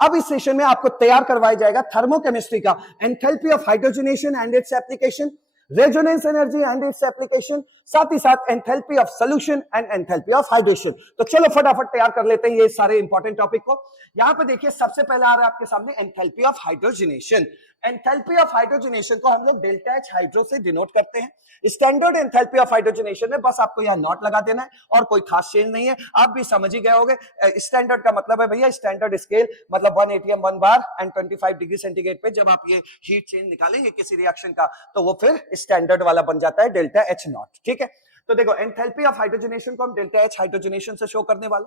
अब इस सेशन में आपको तैयार करवाया जाएगा थर्मोकेमिस्ट्री का enthalpy of hydrogenation and its application, resonance energy and its application, साथ ही साथ enthalpy of solution and enthalpy of hydration. तो चलो फटाफट तैयार कर लेते हैं ये सारे इंपॉर्टेंट टॉपिक को। यहां पे देखिए सबसे पहले आ रहा है आपके सामने enthalpy of hydrogenation. Enthalpy of hydrogenation को हम लोग डेल्टा एच हाइड्रो से डिनोट करते हैं। स्टैंडर्ड एंथैल्पी ऑफ हाइड्रोजनेशन में बस आपको यहां नॉट लगा देना है और कोई खास चेंज नहीं है, आप भी समझ ही गए होंगे। स्टैंडर्ड का मतलब है भैया स्टैंडर्ड स्केल, मतलब 1 atm 1 bar and 25 degree centigrade पे जब आप ये हीट चेंज निकालेंगे किसी रिएक्शन का तो वो फिर स्टैंडर्ड वाला बन जाता है डेल्टा एच नॉट। ठीक है, तो देखो एंथैल्पी ऑफ हाइड्रोजनेशन को हम डेल्टा एच हाइड्रोजनेशन से शो करने वाले।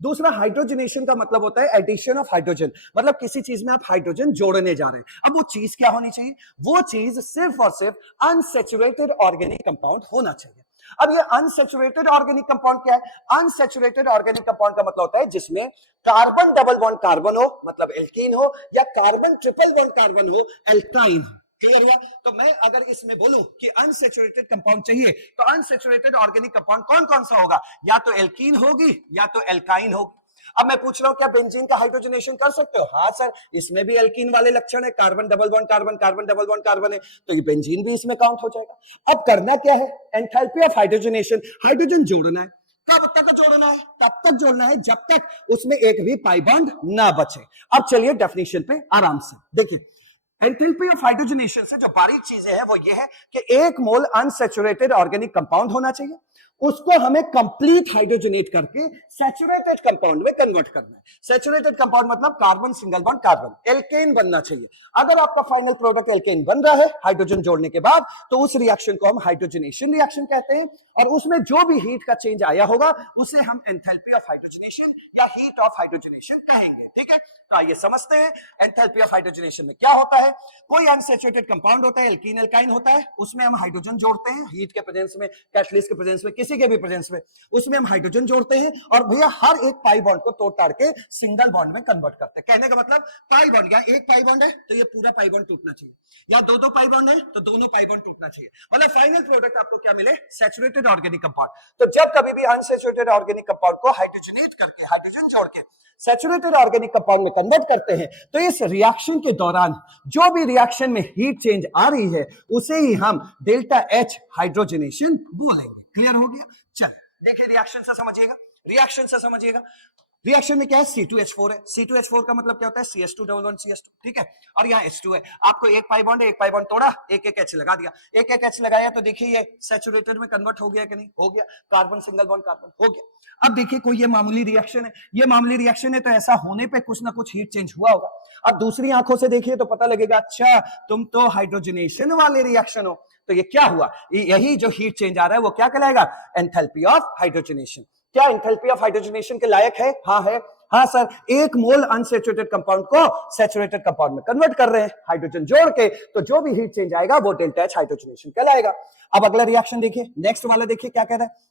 दूसरा हाइड्रोजनेशन का मतलब होता है एडिशन ऑफ हाइड्रोजन, मतलब किसी चीज में आप हाइड्रोजन जोड़ने जा रहे हैं। अब वो चीज क्या होनी चाहिए? वो चीज सिर्फ और सिर्फ अनसैचुरेटेड ऑर्गेनिक कंपाउंड होना चाहिए। अब ये अनसैचुरेटेड ऑर्गेनिक कंपाउंड क्या है? अनसैचुरेटेड ऑर्गेनिक कंपाउंड का मतलब होता है जिसमें कार्बन डबल बॉन्ड कार्बन हो, मतलब एल्कीन हो, या कार्बन ट्रिपल बॉन्ड कार्बन हो, एल्काइन हो। क्लियर हुआ? तो मैं अगर इसमें बोलूं कि अनसैचुरेटेड कंपाउंड चाहिए तो अनसैचुरेटेड ऑर्गेनिक कंपाउंड कौन कौन सा होगा? या तो एल्कीन होगी या तो एल्काइन होगी। अब मैं पूछ रहा हूं क्या बेंजीन का हाइड्रोजनेशन कर सकते हो? हाँ सर, इसमें भी एल्कीन वाले लक्षण है, carbon double bond carbon, carbon double bond carbon है, तो ये बेंजीन भी इसमें काउंट हो जाएगा। अब करना क्या है? एंथैल्पी ऑफ हाइड्रोजनेशन, हाइड्रोजन जोड़ना है। कब तक जोड़ना है? तब तक जोड़ना है जब तक उसमें एक भी पाई बॉन्ड ना बचे। अब चलिए डेफिनेशन पे आराम से देखिए। एंथैल्पी ऑफ हाइड्रोजनेशन से जो बारीक चीजें हैं वो ये है कि 1 मोल अनसैचुरेटेड ऑर्गेनिक कंपाउंड होना चाहिए, उसको हमें कंप्लीट हाइड्रोजनेट करके सैचुरेटेड कंपाउंड में कन्वर्ट करना है। सैचुरेटेड कंपाउंड मतलब carbon single bond carbon, alkane बनना चाहिए। अगर आपका फाइनल प्रोडक्ट एल्केन बन रहा है हाइड्रोजन जोड़ने के बाद, तो उस रिएक्शन को हम हाइड्रोजनेशन रिएक्शन कहते हैं, और उसमें जो भी हीट का चेंज आया होगा उसे हम एंथैल्पी ऑफ हाइड्रोजनेशन या हीट ऑफ हाइड्रोजनेशन कहेंगे। ठीक है, तो आइए समझते हैं एंथैल्पी ऑफ हाइड्रोजनेशन में क्या होता है। कोई अनसैचुरेटेड कंपाउंड होता है, एल्कीन एल्काइन होता है, उसमें हम हाइड्रोजन जोड़ते हैं हीट के प्रेजेंस में, कैटलिस्ट के प्रेजेंस में, किसी के भी प्रेजेंस में, उसमें हम हाइड्रोजन जोड़ते हैं और भैया हर एक पाई बॉन्ड को तोड़ ताड़ के सिंगल बॉन्ड में कन्वर्ट करते हैं। कहने का मतलब पाई बॉन्ड, या एक पाई बॉन्ड है तो ये पूरा पाई बॉन्ड टूटना चाहिए, या दो पाई बॉन्ड है तो दोनों पाई बॉन्ड टूटना चाहिए, मतलब फाइनल प्रोडक्ट आपको क्या मिले? Saturated organic compound. तो जब कभी भी अनसैचुरेटेड ऑर्गेनिक कंपाउंड को हाइड्रोजनेट करके, हाइड्रोजन जोड़ के सैचुरेटेड ऑर्गेनिक कंपाउंड में कन्वर्ट करते हैं, तो इस रिएक्शन के दौरान जो भी रिएक्शन में हीट चेंज आ रही है उसे ही हम डेल्टा एच हाइड्रोजनेशन बोलेंगे। क्लियर हो गया? चलिए देखिए रिएक्शन से समझिएगा, रिएक्शन से समझिएगा। रिएक्शन में क्या है? C2H4 है। C2H4 का मतलब क्या होता है? CS2 double bond CS2। ठीक है, और यहाँ H2 है। आपको एक पाई बॉन्ड है, एक पाई बॉन्ड तोड़ा, एक एक H लगा दिया, एक एक H लगाया तो देखिए ये सैचुरेटेड में कन्वर्ट हो गया कि नहीं? हो गया। कार्बन सिंगल बॉन्ड कार्बन हो गया। अब देखिए कोई ये मामूली रिएक्शन है, ये मामूली रिएक्शन है तो ऐसा होने पे कुछ ना कुछ हीट चेंज हुआ होगा। अब दूसरी आंखों से देखिए तो पता लगेगा अच्छा तुम तो हाइड्रोजनेशन वाले रिएक्शन हो, तो ये क्या हुआ? यही जो हीट चेंज आ रहा है वो क्या कहलाएगा? Enthalpy of hydrogenation. क्या एंथैल्पी ऑफ हाइड्रोजनेशन के लायक है? हाँ है। हाँ सर, 1 मोल अनसैचुरेटेड कंपाउंड को सैचुरेटेड कंपाउंड में कन्वर्ट कर रहे हैं हाइड्रोजन जोड़ के, तो जो भी हीट चेंज आएगा वो डेल्टा एच हाइड्रोजनेशन कहलाएगा। अब अगला रिएक्शन देखिए, नेक्स्ट वाला देखिए क्या कह रहा है।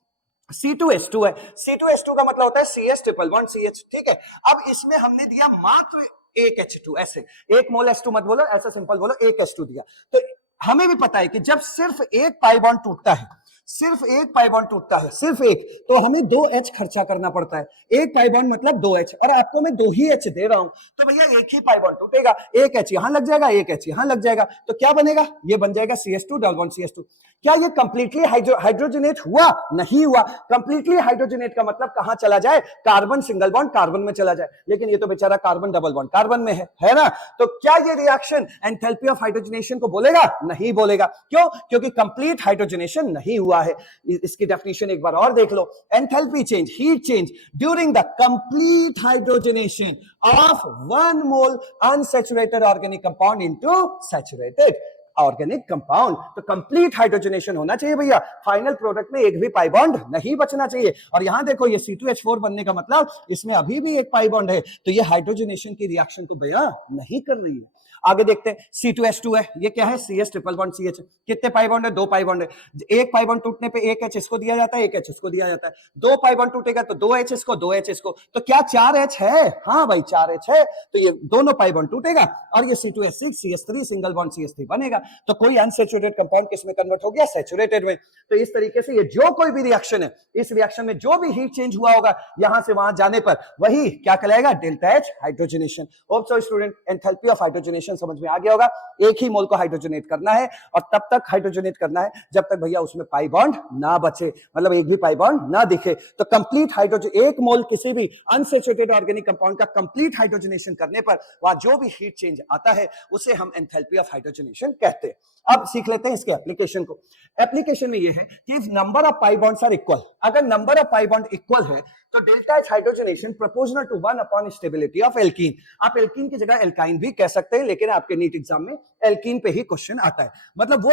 C2H2 है। C2H2 का मतलब होता है CS ट्रिपल बॉन्ड CH। ठीक है, अब इसमें हमने दिया मात्र एक H2, ऐसे 1 मोल H2 मत बोलो, ऐसा सिंपल बोलो, एक H2 दिया। तो हमें भी पता है कि जब सिर्फ एक पाई बॉन्ड टूटता है, सिर्फ एक पाई बॉन्ड टूटता है, सिर्फ एक, तो हमें 2 H खर्चा करना पड़ता है। एक पाई बॉन्ड मतलब 2 H, और आपको मैं 2 ही H दे रहा हूं, तो भैया एक ही पाई बॉन्ड टूटेगा, एक H यहां लग जाएगा, एक H यहां लग जाएगा, तो क्या बनेगा? ये बन जाएगा CS2 डबल बॉन्ड CS2। क्या ये कंप्लीटली हाइड्रोजनेट हुआ? नहीं हुआ। कंप्लीटली हाइड्रोजनेट का मतलब कहां चला जाए? कार्बन सिंगल बॉन्ड कार्बन में चला जाए, लेकिन ये तो बेचारा कार्बन डबल बॉन्ड कार्बन में है ना। तो क्या ये रिएक्शन एंथैल्पी ऑफ हाइड्रोजनेशन को बोलेगा? नहीं बोलेगा। क्यों? क्योंकि कंप्लीट हाइड्रोजनेशन नहीं हुआ है। इसकी डेफिनेशन एक बार और देख लो। Enthalpy change, heat change during the complete hydrogenation of 1 mole unsaturated organic compound into saturated organic compound. तो कंप्लीट हाइड्रोजनेशन होना चाहिए भैया, फाइनल प्रोडक्ट में एक भी पाई बॉन्ड नहीं बचना चाहिए। और यहां देखो ये C2H4 बनने का मतलब इसमें अभी भी एक पाई बॉन्ड है, तो ये हाइड्रोजनेशन की रिएक्शन को भैया नहीं कर रही है। आगे देखते हैं, C2H2 है, ये क्या है? CS triple bond CH। कितने पाई बॉन्ड है? 2 पाई बॉन्ड है। एक पाई बॉन्ड टूटने पे एक H इसको दिया जाता है, एक H इसको दिया जाता है। 2 पाई बॉन्ड टूटेगा तो 2 H इसको, 2 H इसको, तो क्या 4 H है? हाँ भाई 4 H है, तो ये दोनों पाई बॉन्ड टूटेगा और ये C2H6 CS3 single bond CH3 बनेगा। तो कोई अनसैचुरेटेड कंपाउंड किस में कन्वर्ट हो गया, सैचुरेटेड में। तो इस तरीके से ये जो कोई भी रिएक्शन है, इस रिएक्शन में जो भी हीट चेंज हुआ होगा यहां से वहां जाने पर, वही क्या कहलाएगा, delta H hydrogenation. Hope so student enthalpy of hydrogenation समझ में आ गया होगा। एक ही मोल को हाइड्रोजनेट करना है और तब तक हाइड्रोजनेट करना है जब तक भैया उसमें पाई बॉन्ड ना बचे, मतलब एक भी पाई बॉन्ड ना दिखे। तो कंप्लीट हाइड्रोजन, एक मोल किसी भी अनसैचुरेटेड ऑर्गेनिक कंपाउंड का कंप्लीट हाइड्रोजनेशन करने पर वहां जो भी हीट चेंज आता है उसे हम एंथैल्पी ऑफ हाइड्रोजनेशन कहते हैं। अब सीख लेते हैं इसके एप्लीकेशन को। एप्लीकेशन में यह है कि if number of pi bonds are equal, अगर number of pi bond equal है तो delta H hydrogenation proportional to 1 upon stability of alkene. आप एल्कीन की जगह एल्काइन भी कह सकते हैं, लेकिन आपके नीट एग्जाम में एल्कीन पे ही क्वेश्चन आता है। मतलब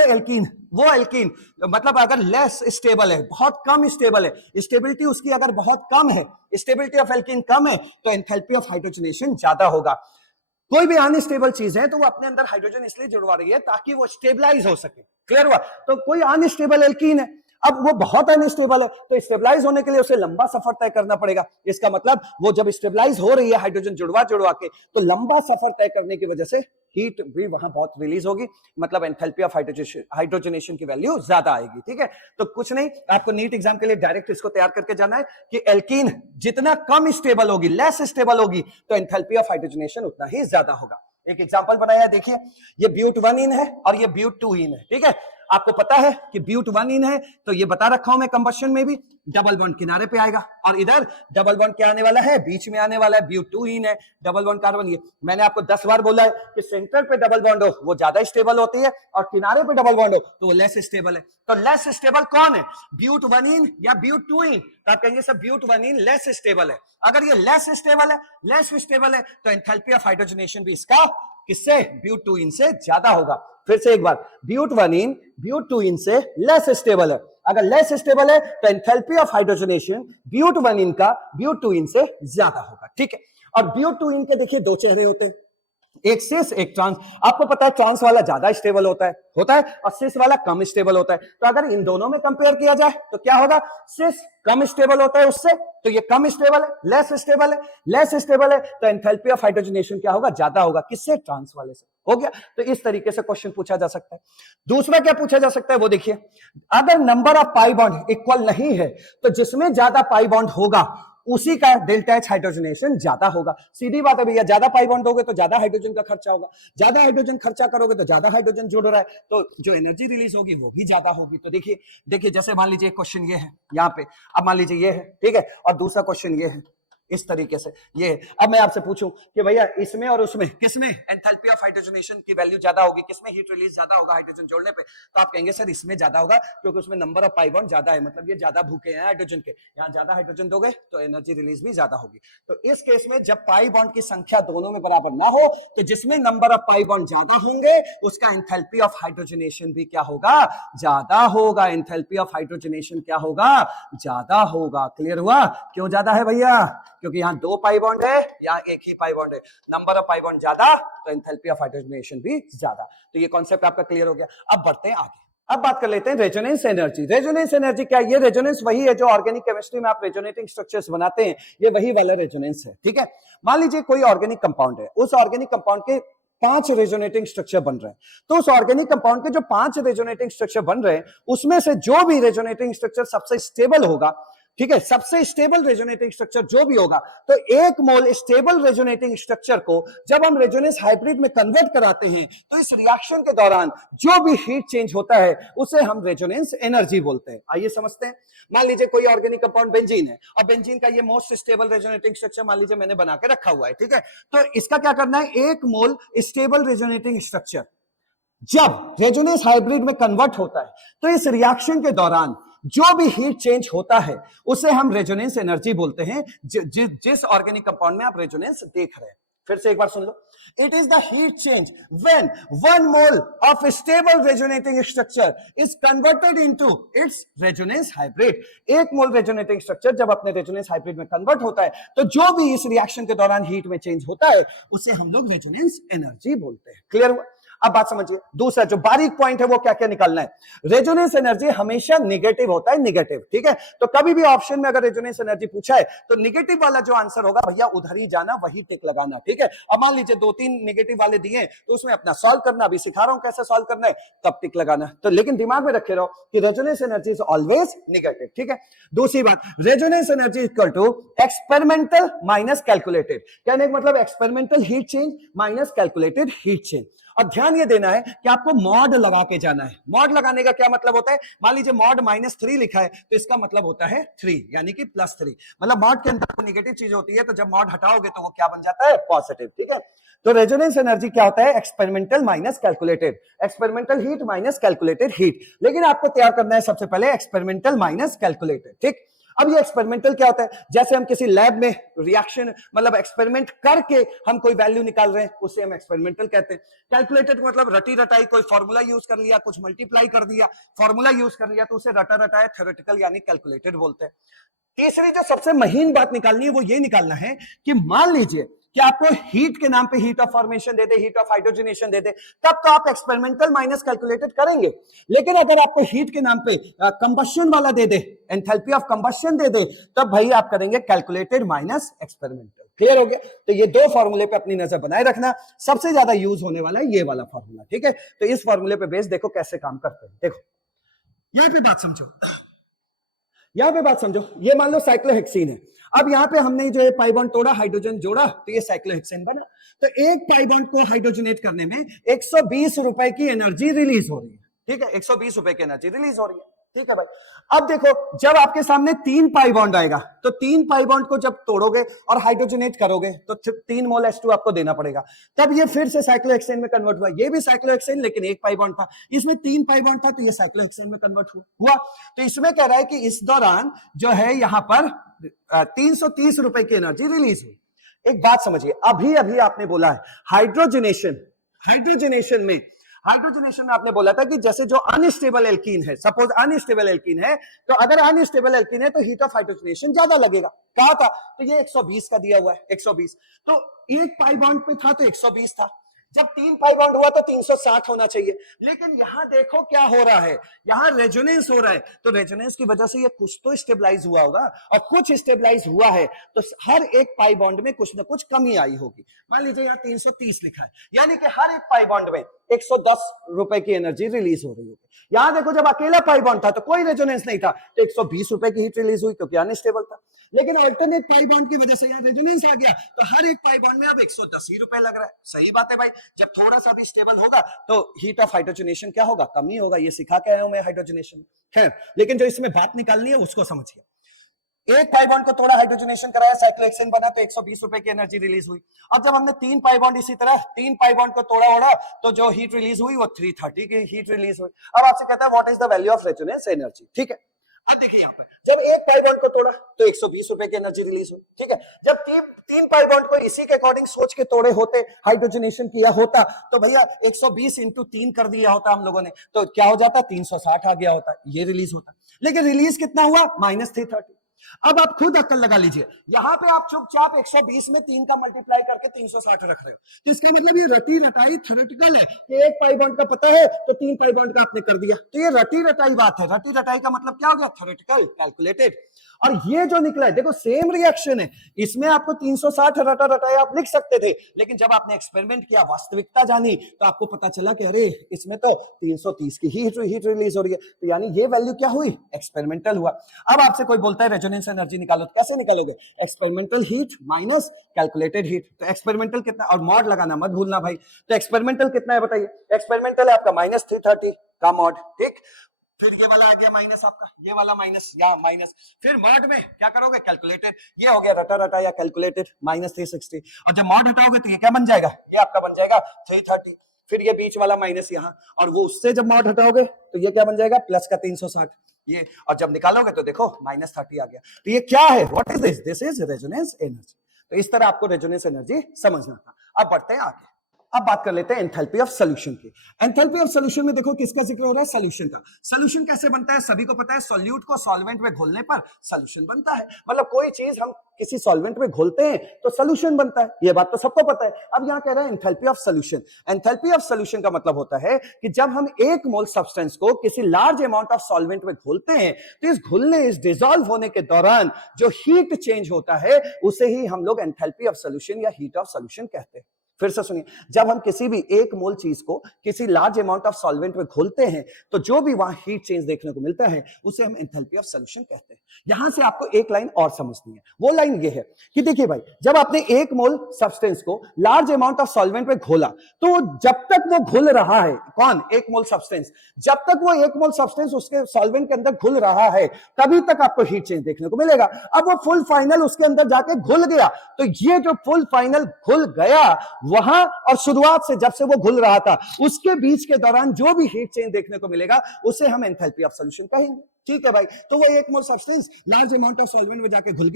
वो एल्कीन मतलब अगर लेस स्टेबल है, बहुत कम स्टेबल है, स्टेबिलिटी उसकी अगर बहुत कम है, स्टेबिलिटी ऑफ एल्कीन कम है, तो एंथैल्पी ऑफ हाइड्रोजनेशन ज्यादा होगा। कोई भी अनस्टेबल चीज है तो वो अपने अंदर हाइड्रोजन इसलिए जुड़वा रही है ताकि वो स्टेबलाइज हो सके। क्लियर हुआ? तो कोई अनस्टेबल एल्कीन है, अब वो बहुत अनस्टेबल है, तो स्टेबलाइज होने के लिए उसे लंबा सफर तय करना पड़ेगा। इसका मतलब वो जब स्टेबलाइज हो रही है हाइड्रोजन जुड़वा के, तो लंबा सफर तय करने की वजह से हीट भी वहां बहुत रिलीज होगी, मतलब एंथैल्पी ऑफ हाइड्रोजनेशन की वैल्यू ज्यादा आएगी। ठीक है, तो कुछ नहीं, आपको नीट एग्जाम के लिए डायरेक्ट इसको तैयार करके जाना है कि एल्कीन जितना कम स्टेबल होगी, लेस स्टेबल होगी, तो एंथैल्पी ऑफ हाइड्रोजनेशन उतना ही ज्यादा होगा। एक एग्जांपल बनाया है, देखिए ये ब्यूट 1 इन है और ये ब्यूट 2 इन है। ठीक है, आपको पता है कि ब्यूट 1 इन है, तो ये बता रखा हूं मैं कंबशन में भी डबल बॉन्ड किनारे पे आएगा, और इधर डबल बॉन्ड क्या आने वाला है, बीच में आने वाला है। ब्यूट 2 इन है, डबल बॉन्ड कार्बन। ये मैंने आपको 10 बार बोला है कि सेंटर पे डबल बॉन्ड हो वो ज्यादा स्टेबल होती है, और किनारे पे डबल बॉन्ड हो तो वो लेस स्टेबल है। तो लेस स्टेबल कौन है, ब्यूट 1 इन या ब्यूट 2 इन? तो आप कहेंगे sir but 1 yne less stable है। अगर ये लेस स्टेबल है तो एंथैल्पी ऑफ हाइड्रोजनेशन भी इसका किससे, ब्यूट 2 इन से ज्यादा होगा। फिर से एक बार, ब्यूट 1 इन ब्यूट 2 इन से लेस स्टेबल है। अगर लेस स्टेबल है तो एंथैल्पी ऑफ हाइड्रोजनेशन ब्यूट 1 इन का ब्यूट 2 इन से ज्यादा होगा। ठीक है, और ब्यूट 2 इन के देखिए दो चेहरे होते हैं, एक सिस एक ट्रांस। आपको पता है ट्रांस वाला ज्यादा स्टेबल होता है और सिस वाला कम स्टेबल होता है। तो अगर इन दोनों में कंपेयर किया जाए तो क्या होगा, सिस कम स्टेबल होता है उससे, तो ये कम स्टेबल है, लेस स्टेबल है, तो एंथैल्पी ऑफ हाइड्रोजनेशन क्या होगा, ज्यादा होगा। किससे, ट्रांस वाले से। हो गया, तो इस तरीके से क्वेश्चन पूछा जा सकता है। दूसरा क्या पूछा जा सकता है वो देखिए, अगर number of pi bond equal नहीं है तो जिसमें ज्यादा पाई बॉन्ड होगा उसी का डेल्टा एच हाइड्रोजनेशन ज्यादा होगा। सीधी बात है भैया, ज्यादा पाई बॉन्ड होगे तो ज्यादा हाइड्रोजन का खर्चा होगा, ज्यादा हाइड्रोजन खर्चा करोगे तो ज्यादा हाइड्रोजन जुड़ रहा है, तो जो एनर्जी रिलीज होगी वो भी ज्यादा होगी। तो देखिए जैसे मान लीजिए क्वेश्चन ये है यहाँ पे, अब मान लीजिए ये है, ठीक है, और दूसरा क्वेश्चन ये है, इस तरीके से ये। अब मैं आपसे पूछूं कि भैया इसमें और उसमें किसमें एंथैल्पी ऑफ हाइड्रोजनेशन की वैल्यू ज्यादा होगी, किसमें हीट रिलीज ज्यादा होगा हाइड्रोजन जोड़ने पे, तो आप कहेंगे सर इसमें ज्यादा होगा क्योंकि उसमें नंबर ऑफ पाई बॉन्ड ज्यादा है, मतलब ये ज्यादा भूखे हैं हाइड्रोजन के, यहाँ ज्यादा हाइड्रोजन दोगे तो एनर्जी रिलीज भी ज्यादा होगी। तो इस केस में जब पाई बॉन्ड की संख्या दोनों में बराबर ना हो तो जिसमें नंबर ऑफ पाई बॉन्ड ज्यादा होंगे उसका एंथैल्पी ऑफ हाइड्रोजनेशन भी क्या होगा, ज्यादा होगा। एंथैल्पी ऑफ हाइड्रोजनेशन क्या होगा, ज्यादा होगा। क्लियर हुआ? क्यों ज्यादा है भैया, क्योंकि यहाँ दो पाई बॉन्ड है, यहाँ एक ही पाई बॉन्ड है, नंबर ऑफ पाई बॉन्ड ज्यादा तो एंथैल्पी ऑफ हाइड्रोजनेशन भी ज्यादा। तो ये कॉन्सेप्ट आपका क्लियर हो गया। अब बढ़ते हैं आगे, अब बात कर लेते हैं रेजोनेंस एनर्जी। रेजोनेंस एनर्जी क्या है, ये रेजोनेंस वही है जो ऑर्गेनिक केमिस्ट्री में आप रेजोनेटिंग स्ट्रक्चर्स बनाते हैं, ये वही वाला रेजोनेंस है। ठीक है, मान लीजिए कोई ऑर्गेनिक कंपाउंड है, उस ऑर्गेनिक कंपाउंड के 5 रेजोनेटिंग स्ट्रक्चर बन रहे हैं, तो उस ऑर्गेनिक कंपाउंड के जो 5 रेजोनेटिंग स्ट्रक्चर बन रहे हैं उसमें से जो भी रेजोनेटिंग स्ट्रक्चर सबसे स्टेबल होगा, ठीक है, सबसे स्टेबल रेजोनेटिंग स्ट्रक्चर जो भी होगा, तो 1 मोल स्टेबल रेजोनेटिंग स्ट्रक्चर को जब हम रेजोनेंस हाइब्रिड में कन्वर्ट कराते हैं तो इस रिएक्शन के दौरान जो भी हीट चेंज होता है उसे हम रेजोनेंस एनर्जी बोलते हैं। आइए समझते हैं। मान लीजिए कोई ऑर्गेनिक कंपाउंड बेंजीन है, और बेंजीन का ये मोस्ट स्टेबल रेजोनेटिंग स्ट्रक्चर मान लीजिए मैंने बना के रखा हुआ है, ठीक है, तो इसका क्या करना है, 1 मोल स्टेबल रेजोनेटिंग स्ट्रक्चर जब रेजोनेंस हाइब्रिड में कन्वर्ट होता है तो इस रिएक्शन के दौरान जो भी हीट चेंज होता है उसे हम रेजोनेंस एनर्जी बोलते हैं, जिस ऑर्गेनिक कंपाउंड में आप रेजोनेंस देख रहे हैं। फिर से एक बार सुन लो, it is the heat change when 1 mole of stable resonating structure is converted into its resonance hybrid. 1 mole resonating structure जब अपने रेजोनेंस हाइब्रिड में कन्वर्ट होता है तो जो भी इस रिएक्शन के दौरान हीट में चेंज होता है उसे हम लोग रेजोनेंस एनर्जी बोलते हैं। क्लियर हुआ? अब बात समझिए, दूसरा जो बारीक पॉइंट है वो क्या क्या निकालना है। रेजोनेंस एनर्जी हमेशा निगेटिव होता है, निगेटिव, ठीक है। तो कभी भी ऑप्शन में अगर रेजोनेंस एनर्जी पूछा है तो निगेटिव वाला जो आंसर होगा भैया उधर ही जाना, वही टिक लगाना, ठीक है। अब मान लीजिए 2-3 निगेटिव वाले दिए तो उसमें अपना सॉल्व करना, अभी सिखा रहा हूं कैसे सॉल्व करना है, तब टिक लगाना। तो लेकिन दिमाग में रखे रहो कि resonance energy is always negative, ठीक है। दूसरी बात, resonance energy equal to experimental minus calculated, कहने का मतलब experimental heat change minus calculated heat change. और ध्यान ये देना है कि आपको मॉड लगा के जाना है। मॉड लगाने का क्या मतलब होता है, मान लीजिए मॉड -3 लिखा है तो इसका मतलब होता है 3 यानी कि +3, मतलब मॉड के अंदर नेगेटिव चीज होती है तो जब मॉड हटाओगे तो वो क्या बन जाता है, पॉजिटिव, ठीक है। तो रेजोनेंस एनर्जी क्या होता है, experimental minus calculated, experimental heat minus calculated heat. लेकिन आपको तैयार करना है सबसे पहले एक्सपेरिमेंटल माइनस कैलकुलेटेड, ठीक। अब ये एक्सपेरिमेंटल क्या होता है, जैसे हम किसी लैब में रिएक्शन मतलब एक्सपेरिमेंट करके हम कोई वैल्यू निकाल रहे हैं उसे हम एक्सपेरिमेंटल कहते हैं। कैलकुलेटेड मतलब रटी रटाई, कोई फॉर्मूला यूज कर लिया, कुछ मल्टीप्लाई कर दिया, फॉर्मूला यूज कर लिया तो उसे रटा रटाया थ्योरेटिकल यानी कैलकुलेटेड बोलते हैं। तीसरी जो सबसे महीन बात निकालनी है वो ये निकालना है कि मान लीजिए कि आपको हीट के नाम पे हीट ऑफ फॉर्मेशन दे दे, हीट ऑफ हाइड्रोजनेशन दे दे, तब तो आप एक्सपेरिमेंटल माइनस कैलकुलेटेड करेंगे। लेकिन अगर आपको हीट के नाम पे कंबशन वाला दे दे, एंथैल्पी ऑफ कंबशन दे दे, तब भाई आप करेंगे कैलकुलेटेड माइनस एक्सपेरिमेंटल। क्लियर हो गया। तो ये दो फॉर्मूले पे अपनी नजर बनाए रखना, सबसे ज्यादा यूज होने वाला है ये वाला फॉर्मूला, ठीक है। तो इस फॉर्मूले पे बेस देखो कैसे काम करते हैं। देखो यहां पे बात समझो, यहां पे बात समझो, ये मान लो साइक्लोहेक्सीन है। अब यहां पे हमने जो है पाई बॉन्ड तोड़ा, हाइड्रोजन जोड़ा, तो ये साइक्लोहेक्सेन बना। तो एक पाई बॉन्ड को हाइड्रोजनेट करने में 120 रुपए की एनर्जी रिलीज हो रही है, ठीक है। 120 रुपए की एनर्जी रिलीज हो रही है, ठीक है भाई। अब देखो जब आपके सामने 3 पाई बॉन्ड आएगा तो 3 पाई बॉन्ड को जब तोड़ोगे और हाइड्रोजनेट करोगे तो 3 मोल H2 आपको देना पड़ेगा। तब ये फिर से साइक्लोहेक्सेन में कन्वर्ट हुआ। ये भी साइक्लोहेक्सेन लेकिन 1 पाई बॉन्ड था, इसमें 3 पाई बॉन्ड था तो ये साइक्लोहेक्सेन में कन्वर्ट हुआ। तो इसमें कह रहा है कि इस दौरान जो है यहां पर 330 रुपए की एनर्जी रिलीज हुई। एक बात समझिए, अभी अभी आपने बोला है हाइड्रोजनेशन में आपने बोला था कि जैसे जो अनस्टेबल एल्कीन है, सपोज अनस्टेबल एल्कीन है, तो अगर अनस्टेबल एल्कीन है तो हीट ऑफ हाइड्रोजनेशन ज्यादा लगेगा। कहा था तो ये 120 का दिया हुआ है, 120। तो एक पाई बॉन्ड पे था तो 120 था, जब 3 पाई बॉन्ड हुआ तो 360 होना चाहिए। लेकिन यहां देखो क्या हो रहा है, यहां रेजोनेंस हो रहा है, तो रेजोनेंस की वजह से ये कुछ तो स्टेबलाइज हुआ होगा, और कुछ स्टेबलाइज हुआ है तो हर एक पाई बॉन्ड में कुछ ना कुछ कमी आई होगी। मान लीजिए यहां 330 लिखा है, यानी कि हर एक पाई बॉन्ड में 110 रुपए की एनर्जी रिलीज हो रही होगी। यहां देखो जब अकेला पाई बॉन्ड था तो कोई रेजोनेंस नहीं था, तो 120 रुपए की हीट रिलीज हुई क्योंकि अनस्टेबल था। लेकिन अल्टरनेट पाई बॉन्ड की वजह से यहां रेजोनेंस आ गया तो हर एक पाई बॉन्ड में अब 110 ही रुपए लग रहा है। सही बात है भाई, जब थोड़ा सा भी स्टेबल होगा तो हीट ऑफ हाइड्रोजनेशन क्या होगा, कमी होगा। ये सिखा के आया हूं मैं हाइड्रोजनेशन। खैर, लेकिन जो इसमें बात निकालनी है उसको समझिए। एक पाई बॉन्ड को थोड़ा हाइड्रोजनेशन कराया, साइक्लोहेक्सेन बना तो 120 रुपए की एनर्जी रिलीज हुई। अब जब हमने 3 पाई बॉन्ड इसी तरह 3 पाई बॉन्ड को तोड़ा ओढ़ा तो जो हीट रिलीज हुई वो 330 की हीट रिलीज हुई। अब आपसे कहता है what is the value of resonance energy, ठीक है। अब देखिए यहां पर जब एक पाई बॉन्ड को तोड़ा तो 120 रुपए की एनर्जी रिलीज हुई, ठीक है। जब तीन पाई बॉन्ड को इसी के अकॉर्डिंग सोच के तोड़े होते, हाइड्रोजनेशन किया होता तो भैया 120 इंटू 3 कर दिया होता हम लोगों ने, तो क्या हो जाता, 360 आ गया होता, ये रिलीज होता। लेकिन रिलीज कितना हुआ, -330। अब आप खुद अक्ल लगा लीजिए, यहां पे आप चुपचाप 120 में 3 का मल्टीप्लाई करके 360 रख रहे हो, तो इसका मतलब ये रटी रटाई थ्योरेटिकल है कि एक पाई बॉन्ड का पता है तो 3 पाई बॉन्ड का आपने कर दिया, तो ये रटी रटाई बात है। रटी रटाई का मतलब क्या हो गया, थ्योरेटिकल, कैलकुलेटेड। और ये जो निकला है देखो सेम रिएक्शन है, इसमें आपको 360 रटा रटाया आप लिख सकते थे, लेकिन जब आपने एक्सपेरिमेंट किया, वास्तविकता जानी, तो आपको पता चला कि अरे इसमें तो 330 की हीट रिलीज हो रही है, तो यानी ये वैल्यू क्या हुई, एक्सपेरिमेंटल हुआ। अब आपसे कोई बोलता है रेजोनेंस एनर्जी निकालो, तो कैसे निकालोगे, experimental heat minus calculated heat. तो एक्सपेरिमेंटल कितना, और मॉड लगाना मत भूलना भाई। तो एक्सपेरिमेंटल कितना है बताइए, एक्सपेरिमेंटल है आपका -330 का मॉड, ठीक। फिर ये वाला आ गया माइनस आपका, ये वाला माइनस, या माइनस, फिर मॉड में क्या करोगे, कैलकुलेटेड, ये हो गया रटा रटा या कैलकुलेटेड -360। और जब मॉड हटाओगे तो ये क्या बन जाएगा, ये आपका बन जाएगा 330। फिर ये बीच वाला माइनस यहाँ, और वो उससे जब मॉड हटाओगे तो ये क्या बन जाएगा, प्लस का 360 ये, और जब निकालोगे तो देखो -30 आ गया। तो ये क्या है, what is this is resonance energy. तो इस तरह आपको रेजोनेंस एनर्जी समझना था। अब बढ़ते हैं आगे। अब बात कर लेते हैं एंथैल्पी ऑफ सॉल्यूशन की। एंथैल्पी ऑफ सॉल्यूशन में देखो किसका जिक्र हो रहा है, सॉल्यूशन का। सॉल्यूशन कैसे बनता है, सभी को पता है, सॉल्यूट को सॉल्वेंट में घोलने पर सॉल्यूशन बनता है। मतलब कोई चीज हम किसी सॉल्वेंट में घोलते हैं तो सॉल्यूशन बनता है, ये बात तो सबको पता है। अब यहां कह रहा है enthalpy of solution. Enthalpy of solution का मतलब होता है कि जब हम 1 मोल सब्सटेंस को किसी लार्ज अमाउंट ऑफ सॉल्वेंट में घोलते हैं तो इस घुलने, इस डिसॉल्व होने के दौरान जो हीट चेंज होता है उसे ही हम लोग एंथैल्पी ऑफ सॉल्यूशन या हीट ऑफ सॉल्यूशन कहते हैं। फिर से सुनिए, जब हम किसी भी 1 मोल चीज को किसी लार्ज अमाउंट ऑफ सॉल्वेंट में घोलते हैं तो जो भी वहां हीट चेंज देखने को मिलता है उसे हम एंथैल्पी ऑफ सॉल्यूशन कहते हैं। यहां से आपको एक लाइन और समझनी है, वो लाइन ये है कि देखिए भाई, जब आपने 1 मोल सब्सटेंस को लार्ज अमाउंट ऑफ सॉल्वेंट में घोला तो जब तक वो घुल रहा है, कौन, 1 मोल सब्सटेंस, जब तक वो 1 मोल सब्सटेंस उसके सॉल्वेंट के अंदर घुल रहा है तभी तक आपको हीट चेंज देखने को मिलेगा। अब वो फुल फाइनल उसके अंदर जाके घुल गया तो ये जो फुल फाइनल घुल गया वहां और शुरुआत से जब से वो घुल रहा था उसके बीच के दौरान जो भी हीट चेंज देखने को मिलेगा उसे हम एंथैल्पी ऑफ सॉल्यूशन कहेंगे। ठीक है भाई, तो वो 1 mole substance large amount of solvent में जाके घुल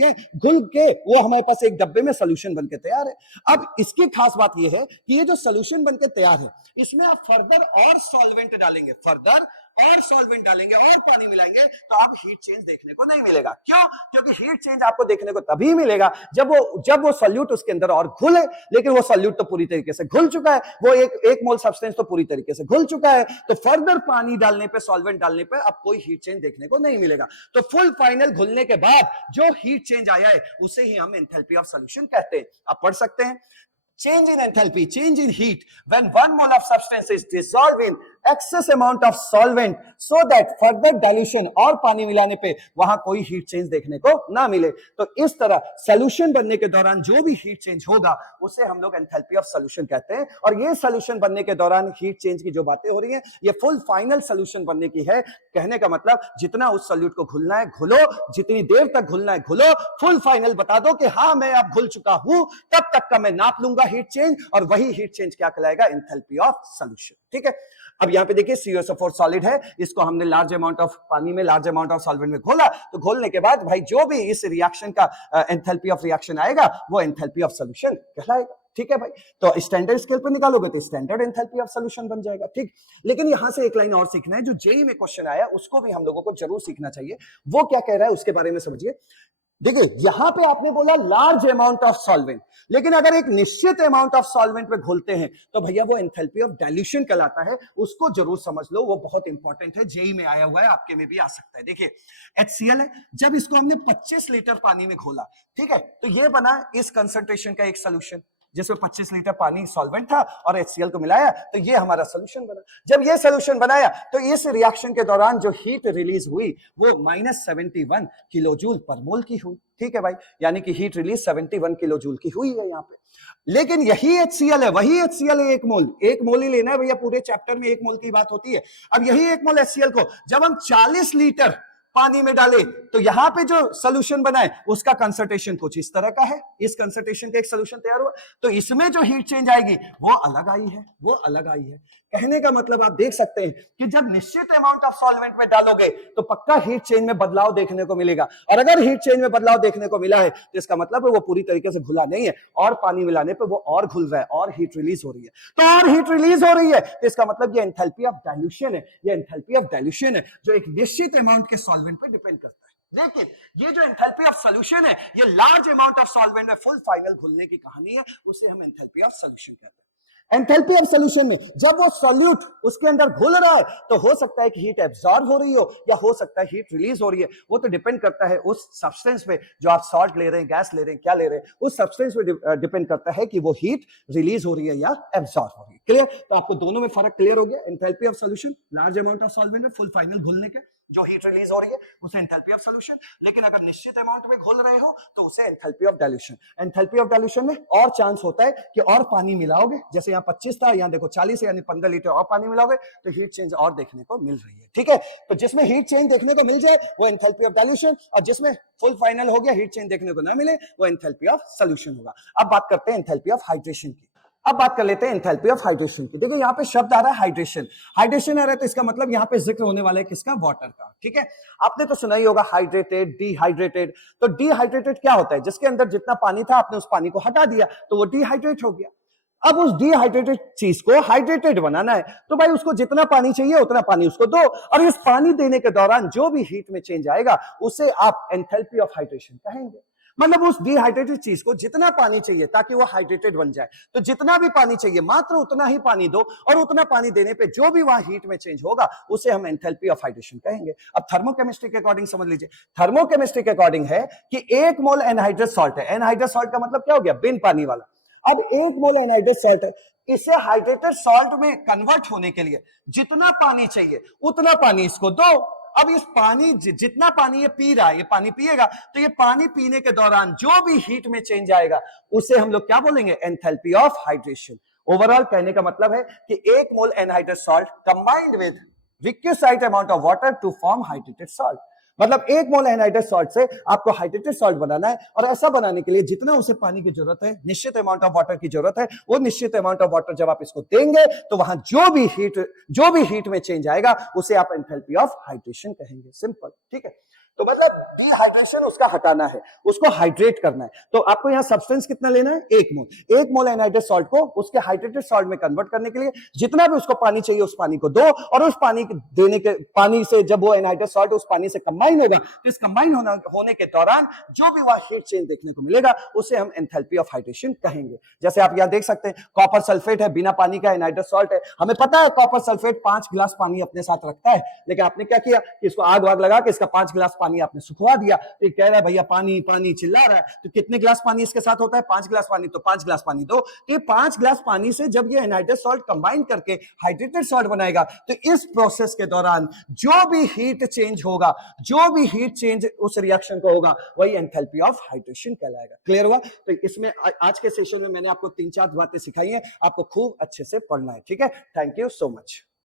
के वो हमारे पास एक डब्बे में सॉल्यूशन बनके तैयार है। अब इसकी खास बात ये है कि ये जो सॉल्यूशन बनके तैयार है इसमें आप फर्दर और सॉल्वेंट डालेंगे, फर्दर और सॉल्वेंट डालेंगे और पानी मिलाएंगे तो आप हीट चेंज देखने को नहीं मिलेगा। क्यों? क्योंकि हीट चेंज आपको देखने को तभी मिलेगा जब वो सॉल्यूट उसके अंदर और घुले, लेकिन वो सॉल्यूट तो पूरी तरीके से घुल चुका है, वो एक मोल सब्सटेंस तो पूरी तरीके से घुल चुका है, तो फर्दर पानी डालने पे, सॉल्वेंट डालने पे अब कोई हीट चेंज देखने को नहीं मिलेगा। तो फुल फाइनल घुलने के बाद जो हीट चेंज आया है उसे ही हम एंथैल्पी ऑफ सॉल्यूशन कहते हैं। आप पढ़ सकते हैं, change in enthalpy, change in heat when 1 mole of substance is dissolved in excess amount of solvent so that further dilution और पानी मिलाने पे वहां कोई हीट चेंज देखने को ना मिले। तो इस तरह सॉल्यूशन बनने के दौरान जो भी हीट चेंज होगा उसे हम लोग एंथैल्पी ऑफ सॉल्यूशन कहते हैं। और ये सॉल्यूशन बनने के दौरान हीट चेंज की जो बातें हो रही हैं ये फुल फाइनल सॉल्यूशन बनने की है। कहने का मतलब जितना उस सॉल्यूट को घुलना है घुलो, जितनी देर तक घुलना है घुलो, फुल फाइनल बता दो कि हाँ मैं अब घुल चुका हूं, तब तक का मैं नाप लूंगा हीट चेंज, और वही हीट चेंज क्या कहलाएगा, एंथैल्पी ऑफ सॉल्यूशन। ठीक है, अब यहां पे देखिए CuSO4 सॉलिड है, इसको हमने लार्ज अमाउंट ऑफ पानी में, लार्ज अमाउंट ऑफ सॉल्वेंट में घोला, तो घोलने के बाद भाई जो भी इस रिएक्शन का एंथैल्पी ऑफ रिएक्शन आएगा वो एंथैल्पी ऑफ सॉल्यूशन कहलाएगा। ठीक है भाई, तो स्टैंडर्ड स्केल पे निकालोगे तो स्टैंडर्ड एंथैल्पी ऑफ सॉल्यूशन बन जाएगा। ठीक, लेकिन यहां से एक लाइन और सीखना है, जो जेईई में क्वेश्चन आया उसको भी हम लोगों को जरूर सीखना चाहिए। वो क्या कह रहा है उसके बारे में समझिए। देखिए यहां पे आपने बोला लार्ज अमाउंट ऑफ सॉल्वेंट, लेकिन अगर एक निश्चित अमाउंट ऑफ सॉल्वेंट में घोलते हैं तो भैया वो एंथैल्पी ऑफ डाइल्यूशन कहलाता है। उसको जरूर समझ लो, वो बहुत इंपॉर्टेंट है, जेईई में आया हुआ है, आपके में भी आ सकता है। देखिए HCl है, जब इसको हमने 25 लीटर पानी में घोला, ठीक है, तो ये बना इस कंसंट्रेशन का एक सोल्यूशन जिसमें 25 लीटर पानी सॉल्वेंट था और HCl को मिलाया तो ये हमारा सोल्यूशन बना। जब ये सोल्यूशन बनाया तो इस रिएक्शन के दौरान जो हीट रिलीज हुई वो -71 किलो जूल पर मोल की हुई। ठीक है भाई, यानी कि हीट रिलीज 71 किलो जूल की हुई है यहाँ पे। लेकिन यही HCl है, वही HCl है, एक मोल ही लेना है भैया, पूरे चैप्टर में 1 मोल की बात होती है। अब यही 1 मोल HCl को जब हम 40 लीटर पानी में डाले तो यहां पे जो सोल्यूशन बना है उसका कंसंट्रेशन कुछ इस तरह का है, इस कंसंट्रेशन का एक सोल्यूशन तैयार हुआ, तो इसमें जो हीट चेंज आएगी वो अलग आई है, वो अलग आई है। कहने का मतलब आप देख सकते हैं कि जब निश्चित अमाउंट ऑफ सॉल्वेंट में डालोगे तो पक्का हीट चेंज में बदलाव देखने को मिलेगा, और अगर हीट चेंज में बदलाव देखने को मिला है तो इसका मतलब है वो पूरी तरीके से घुला नहीं है, और पानी मिलाने पे वो और घुल रहा है और हीट रिलीज हो रही है। तो और हीट रिलीज हो रही है तो इसका मतलब ये एंथैल्पी ऑफ डाइल्यूशन है, ये एंथैल्पी ऑफ डाइल्यूशन है जो एक निश्चित अमाउंट के सॉल्वेंट पे डिपेंड करता है। लेकिन ये जो एंथैल्पी ऑफ सॉल्यूशन है ये लार्ज अमाउंट ऑफ सॉल्वेंट में फुल फाइनल घुलने की कहानी है, उसे हम एंथैल्पी ऑफ सॉल्यूशन कहते हैं। एंथैल्पी ऑफ सॉल्यूशन में जब वो सॉल्यूट उसके अंदर घुल रहा है तो हो सकता है कि हीट एब्जॉर्ब हो रही हो या हो सकता है हीट रिलीज हो रही है, वो तो डिपेंड करता है उस सब्सटेंस पे जो आप सॉल्ट ले रहे हैं, गैस ले रहे हैं, क्या ले रहे हैं, उस सब्सटेंस पे डिपेंड करता है कि वो हीट रिलीज हो रही है या एब्जॉर्ब हो रही है। क्लियर? तो आपको दोनों में फर्क क्लियर हो गया। Enthalpy of solution large amount of solvent में फुल फाइनल घुलने के जो हीट रिलीज हो रही है उसे एंथैल्पी ऑफ सॉल्यूशन, लेकिन अगर निश्चित अमाउंट में घुल रहे हो तो उसे enthalpy of dilution. Enthalpy of dilution में और चांस होता है कि और पानी मिलाओगे, जैसे यहाँ 25 था, यहाँ देखो 40 यानी 15 लीटर और पानी मिलाओगे तो हीट चेंज और देखने को मिल रही है। ठीक है, तो जिसमें हीट चेंज देखने को मिल जाए वो एंथैल्पी ऑफ डाइल्यूशन, और जिसमें फुल फाइनल हो गया हीट चेंज देखने को ना मिले वो एंथैल्पी ऑफ सॉल्यूशन होगा। अब बात करते हैं एंथैल्पी ऑफ हाइड्रेशन की। अब बात कर लेते हैं एंथैल्पी ऑफ हाइड्रेशन की। देखिए यहाँ पे शब्द आ रहा है हाइड्रेशन, हाइड्रेशन आ रहा है तो इसका मतलब यहाँ पे जिक्र होने वाला है किसका, वाटर का। ठीक है, आपने तो सुना ही होगा हाइड्रेटेड, डिहाइड्रेटेड। तो डिहाइड्रेटेड क्या होता है, जिसके अंदर जितना पानी था आपने उस पानी को हटा दिया तो वो डिहाइड्रेट हो गया। अब उस डिहाइड्रेटेड चीज को हाइड्रेटेड बनाना है, तो भाई उसको जितना पानी चाहिए उतना पानी उसको दो, और इस पानी देने के दौरान जो भी हीट में चेंज आएगा उसे आप एंथैल्पी ऑफ हाइड्रेशन कहेंगे। मतलब उस डिहाइड्रेटेड चीज को जितना पानी चाहिए ताकि वो हाइड्रेटेड बन जाए, तो जितना भी पानी चाहिए मात्र उतना ही पानी दो, और उतना पानी देने पे जो भी वहां हीट में चेंज होगा उसे हम एंथैल्पी ऑफ हाइड्रेशन कहेंगे। अब थर्मोकेमिस्ट्री के अकॉर्डिंग समझ लीजिए, थर्मोकेमिस्ट्री के अकॉर्डिंग है कि 1 मोल एनहाइड्रस सॉल्ट है, एनहाइड्रस सॉल्ट का मतलब क्या हो गया, बिन पानी वाला। अब 1 मोल एनहाइड्रस सॉल्ट है, इसे हाइड्रेटेड सॉल्ट में कन्वर्ट होने के लिए जितना पानी चाहिए उतना पानी इसको दो। अब इस पानी जितना पानी ये पी रहा है, ये पानी पिएगा, तो ये पानी पीने के दौरान जो भी हीट में चेंज आएगा उसे हम लोग क्या बोलेंगे, एंथैल्पी ऑफ हाइड्रेशन। ओवरऑल कहने का मतलब है कि 1 mole anhydrous salt combined with requisite amount of water to form hydrated salt. मतलब 1 मोल एनहाइड्रस सॉल्ट से आपको हाइड्रेटेड सॉल्ट बनाना है, और ऐसा बनाने के लिए जितना उसे पानी की जरूरत है, निश्चित अमाउंट ऑफ वाटर की जरूरत है, वो निश्चित अमाउंट ऑफ वाटर जब आप इसको देंगे तो वहां जो भी हीट में चेंज आएगा उसे आप एंथैल्पी ऑफ हाइड्रेशन कहेंगे। सिंपल, ठीक है। तो मतलब डिहाइड्रेशन उसका हटाना है, उसको हाइड्रेट करना है। तो आपको यहाँ सब्सटेंस कितना लेना है, 1 मोल। 1 मोल एनहाइड्रस सॉल्ट को उसके हाइड्रेटेड सॉल्ट में कन्वर्ट करने के लिए जितना भी उसको पानी चाहिए उस पानी को दो, और उस पानी देने के पानी से जब वो एनहाइड्रस सॉल्ट उस पानी से कंबाइन होगा, तो इस कंबाइन होने के दौरान जो भी वहां हीट चेंज देखने को मिलेगा उसे हम एंथैल्पी ऑफ हाइड्रेशन कहेंगे। जैसे आप यहाँ देख सकते हैं, कॉपर सल्फेट है, बिना पानी का एनहाइड्रस सॉल्ट है। हमें पता है कॉपर सल्फेट 5 गिलास पानी अपने साथ रखता है, लेकिन आपने क्या किया कि इसको आग वाग लगा के इसका 5 गिलास पानी आपने सुखवा दिया। तो कह रहा है भैया पानी पानी चिल्ला रहा है, तो कितने गिलास पानी इसके साथ होता है, 5 गिलास पानी। तो 5 गिलास पानी दो। तो 5 गिलास पानी से जब ये एनहाइड्रस सॉल्ट कंबाइन करके हाइड्रेटेड सॉल्ट बनाएगा, तो इस प्रोसेस के दौरान जो भी हीट चेंज होगा, जो भी हीट चेंज उस रिएक्शन को होगा, वही एंथैल्पी ऑफ हाइड्रेशन कहलाएगा। क्लियर हुआ? तो इसमें आज के सेशन में मैंने आपको 3-4 बातें सिखाई हैं, आपको खूब अच्छे से पढ़ना है। ठीक है, थैंक यू सो मच।